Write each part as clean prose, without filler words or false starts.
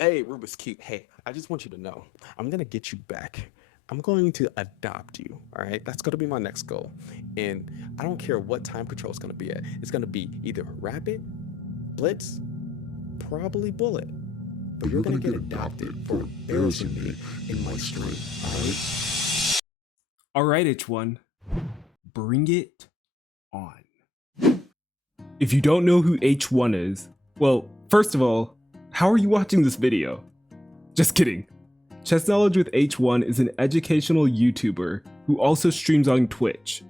Hey, Rubik's Cube. Hey, I just want you to know, I'm gonna get you back. I'm going to adopt you. All right, that's gonna be my next goal. And I don't care what time control is gonna be at. It's gonna be either rapid, blitz, probably bullet. But But you're you're gonna gonna get get adopted adopted for for embarrassing embarrassing me me in in my my stream. stream, All right. Alright, H1, bring it on. If you don't know who H1 is, well, first of all, how are you watching this video? Just kidding. Chess Knowledge with H1 is an educational YouTuber who also streams on Twitch.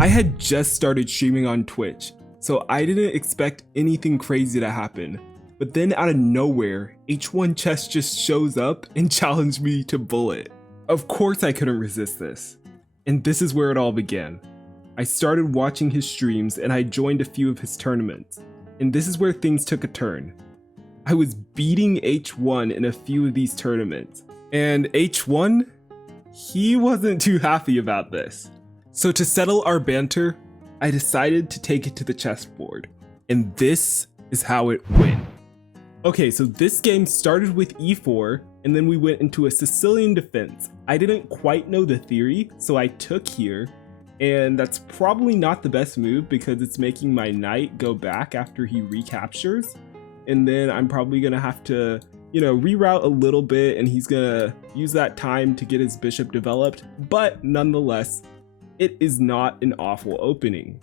I had just started streaming on Twitch, so I didn't expect anything crazy to happen. But then out of nowhere, H1Chess just shows up and challenged me to bullet. Of course I couldn't resist this. And this is where it all began. I started watching his streams and I joined a few of his tournaments. And this is where things took a turn. I was beating H1 in a few of these tournaments. And H1, he wasn't too happy about this. So to settle our banter, I decided to take it to the chessboard. And this is how it went. Okay, so this game started with e4, and then we went into a Sicilian defense. I didn't quite know the theory, so I took here, and that's probably not the best move because it's making my knight go back after he recaptures. And then I'm probably gonna have to, reroute a little bit, and he's gonna use that time to get his bishop developed, but nonetheless, it is not an awful opening.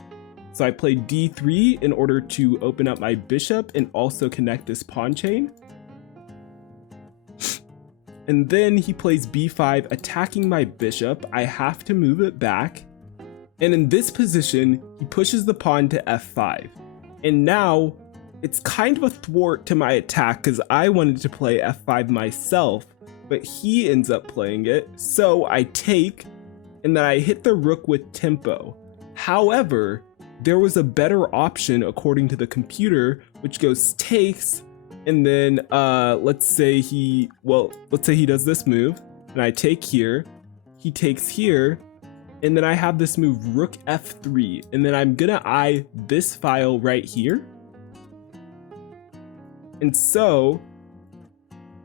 So I played d3 in order to open up my bishop and also connect this pawn chain. And then he plays b5, attacking my bishop. I have to move it back. And in this position, he pushes the pawn to f5. And now it's kind of a thwart to my attack because I wanted to play f5 myself, but he ends up playing it. So I take, and then I hit the rook with tempo. However, there was a better option according to the computer, which goes takes, and then let's say he does this move, and I take here, he takes here, and then I have this move rook f3, and then I'm gonna eye this file right here. And so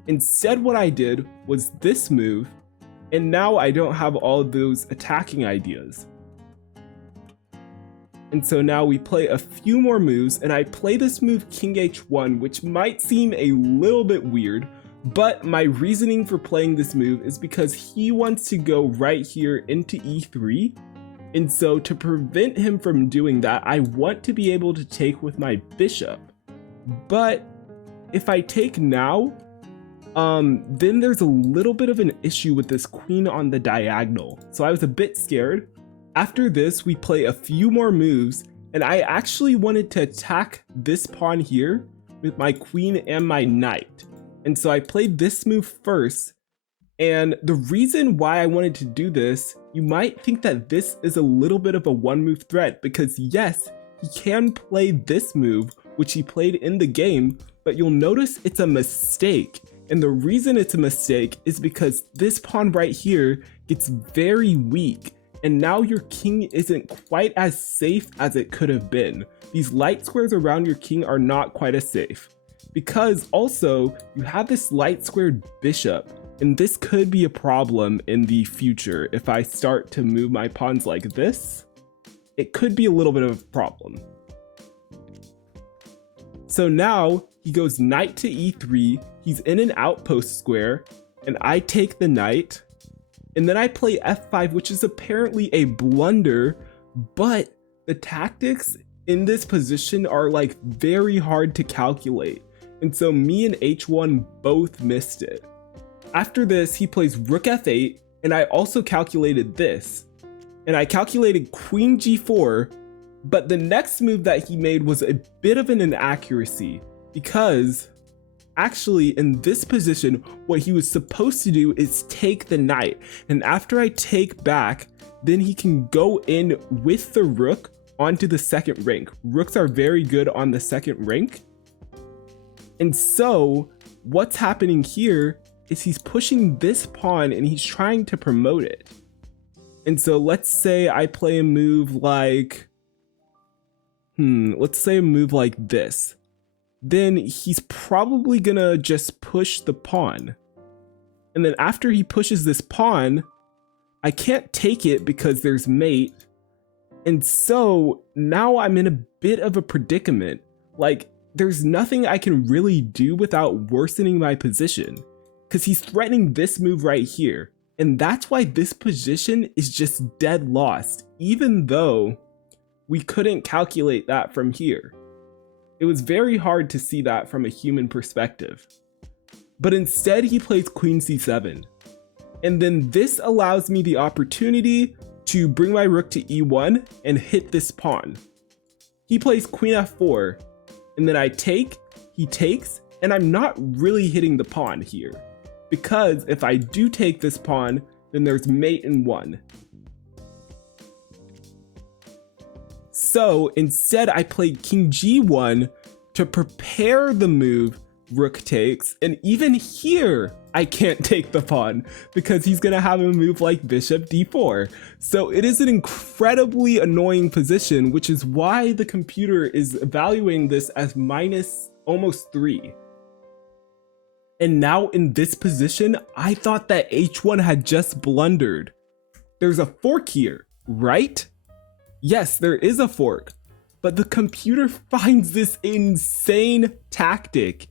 instead what I did was this move, and now I don't have all of those attacking ideas. And so now we play a few more moves, and I play this move king h1, which might seem a little bit weird, but my reasoning for playing this move is because he wants to go right here into e3. And so to prevent him from doing that, I want to be able to take with my bishop. But if I take now, then there's a little bit of an issue with this queen on the diagonal. So I was a bit scared. After this, we play a few more moves, and I actually wanted to attack this pawn here with my queen and my knight. And so I played this move first, and the reason why I wanted to do this, you might think that this is a little bit of a one-move threat, because yes, he can play this move, which he played in the game, but you'll notice it's a mistake. And the reason it's a mistake is because this pawn right here gets very weak. And now your king isn't quite as safe as it could have been. These light squares around your king are not quite as safe. Because also, you have this light squared bishop, and this could be a problem in the future. If I start to move my pawns like this, it could be a little bit of a problem. So now, he goes knight to e3, he's in an outpost square, and I take the knight. And then I play f5, which is apparently a blunder, but the tactics in this position are like very hard to calculate. And so me and h1 both missed it. After this, he plays rook f8, and I also calculated this. And I calculated queen g4, but the next move that he made was a bit of an inaccuracy, because actually, in this position, what he was supposed to do is take the knight. And after I take back, then he can go in with the rook onto the second rank. Rooks are very good on the second rank. And so what's happening here is he's pushing this pawn and he's trying to promote it. And so let's say I play a move like, let's say a move like this. then he's probably gonna just push the pawn. And then after he pushes this pawn, I can't take it because there's mate. And so now I'm in a bit of a predicament. Like, there's nothing I can really do without worsening my position, because he's threatening this move right here. And that's why this position is just dead lost, even though we couldn't calculate that from here. It was very hard to see that from a human perspective. But instead he plays queen c7. And then this allows me the opportunity to bring my rook to e1 and hit this pawn. He plays queen f4, and then I take, he takes, and I'm not really hitting the pawn here, because if I do take this pawn, then there's mate in 1. So instead I played king g1 to prepare the move rook takes, and even here I can't take the pawn because he's gonna have a move like bishop d4. So it is an incredibly annoying position, which is why the computer is evaluating this as minus almost 3. And now in this position, I thought that h1 had just blundered. There's a fork here, right? Yes, there is a fork, but the computer finds this insane tactic,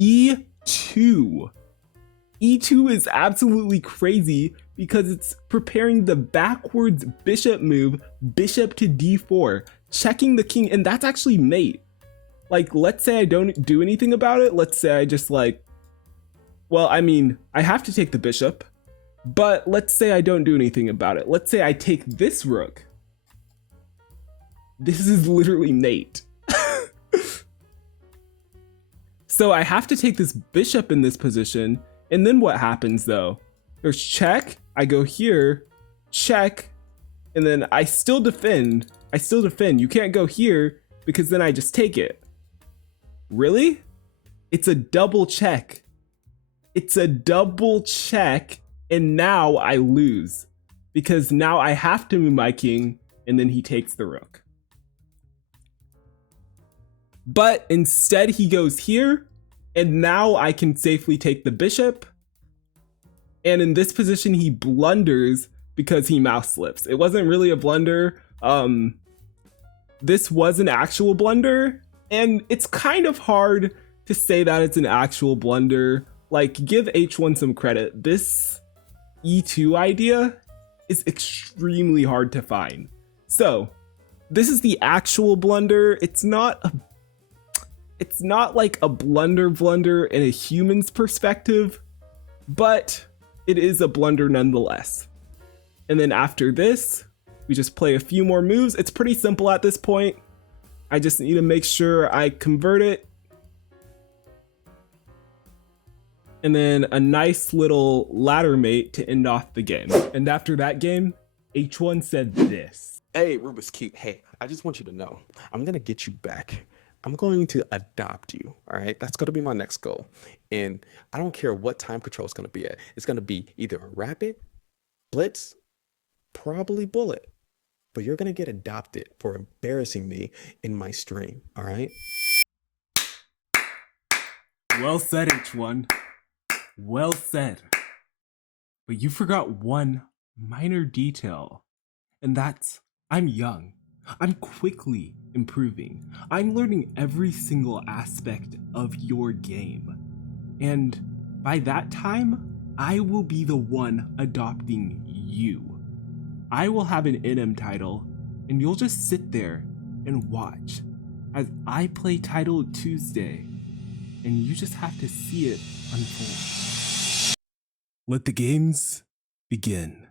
e2. E2 is absolutely crazy because it's preparing the backwards bishop move, bishop to d4, checking the king, and that's actually mate. Like, let's say I don't do anything about it. Let's say I just like, well, I mean, I have to take the bishop, but let's say I don't do anything about it. Let's say I take this rook. This is literally mate. So I have to take this bishop in this position. And then what happens though? There's check, I go here, check, and then I still defend. You can't go here because then I just take it. Really? It's a double check. It's a double check, and now I lose because now I have to move my king, and then he takes the rook. But instead he goes here, and now I can safely take the bishop. And in this position, he blunders because he mouse slips. It wasn't really a blunder. This was an actual blunder. And it's kind of hard to say that it's an actual blunder. Like, give H1 some credit. This E2 idea is extremely hard to find. So this is the actual blunder. It's not like a blunder in a human's perspective, but it is a blunder nonetheless. And then after this, we just play a few more moves. It's pretty simple at this point. I just need to make sure I convert it. And then a nice little ladder mate to end off the game. And after that game, H1 said this. Hey, Rubik's Cube. Hey, I just want you to know, I'm going to get you back. I'm going to adopt you, all right? That's going to be my next goal. And I don't care what time control is going to be at. It's going to be either rapid, blitz, probably bullet. But you're going to get adopted for embarrassing me in my stream, all right? Well said, H1. Well said. But you forgot one minor detail, and that's I'm young. I'm quickly improving. I'm learning every single aspect of your game. And by that time, I will be the one adopting you. I will have an NM title, and you'll just sit there and watch as I play Title Tuesday, and you just have to see it unfold. Let the games begin.